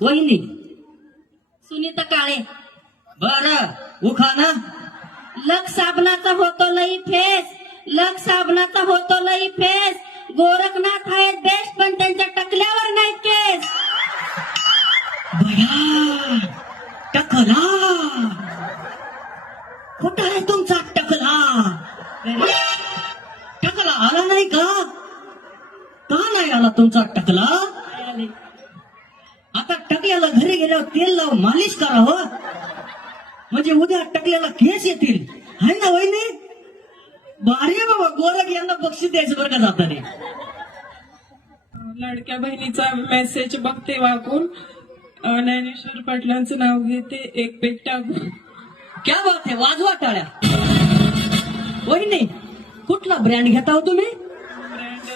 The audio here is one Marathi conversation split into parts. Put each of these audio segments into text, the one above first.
वहिनी सुनीता काळे. बर उखाना. लक्ष साबणाचा होतो लई फेस, लक्ष साबणाचा होतो लई फेस. गोरखनाथ आहेत बेस्ट पण त्यांच्या टकल्यावर नाही केस. बया टकला. कुठं आहे तुमचा टकला? टकला आला नाही का? का नाही आला तुमचा टकला? आता टकल्याला घरी गेल्यावर तेल लावून मालिश करावं म्हणजे उद्या टकल्याला केस येतील. आहे ना वहिनी? भारी बाबा. गोरख यांना बक्षीस द्यायचं बरं का जाताना. लाडक्या बहिणीचा मेसेज बघते वाकून. ज्ञानेश्वर पाटलांचं नाव घेते. एक पेट टाकून. क्या बात आहे. वाजवा टाळ्या. वहिनी कुठला ब्रँड घेता हो तुम्ही? ब्रँड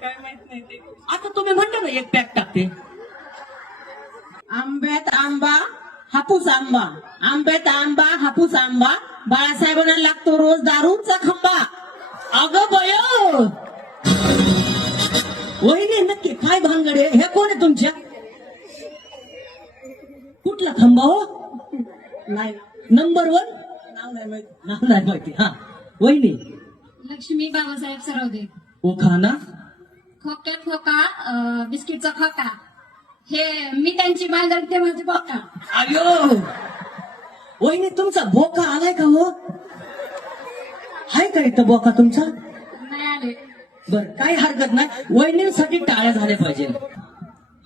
काय माहित नाही ते. आता तुम्ही म्हणता ना एक पॅक टाकते. आंब्यात आंबा हापूस आंबा, आंब्यात आंबा हापूस आंबा, बाळासाहेबांना लागतो रोज दारूचा खंबा. अगं बयो. वहिनी नक्की काय भानगडे? हे कोण आहे तुमच्या? कुठला खंबा हो? नाही नंबर 1 नाव नाही माहिती. नाव नाही माहिती. हा वहिनी लक्ष्मी बाबासाहेब सरावदे. ओखाना. खोक्यात खोका बिस्किटचा खोका. हे मी त्यांची बांधण ते माझे बोका. अयो वहिनी तुमचा बोका आलाय का हो? हाय का इथं बोका तुमचा? नाही आले. बर काही हरकत नाही. वहिनींसाठी टाळ्या झाल्या पाहिजे.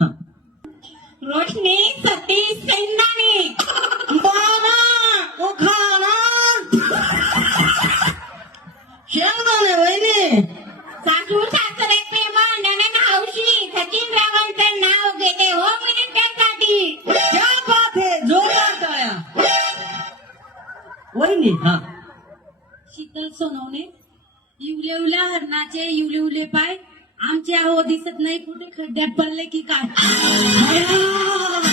हा. रोशनी सतीश सैंदानी. बाबा ओखाना. शेंगदाणे वहिनी. सासू सासरे प्रेमान ननन हौशी सचिन रावांचं नाव घेते हो मिनिटांसाठी. क्या बात है. जोरदार टाळ्या. वहिनी हा. शीतल सोनवणे. इवले उल्या हरणाचे इवले उले पाय. आमचे आहो दिसत नाही कुठे खड्ड्यात पडले की काय. बया.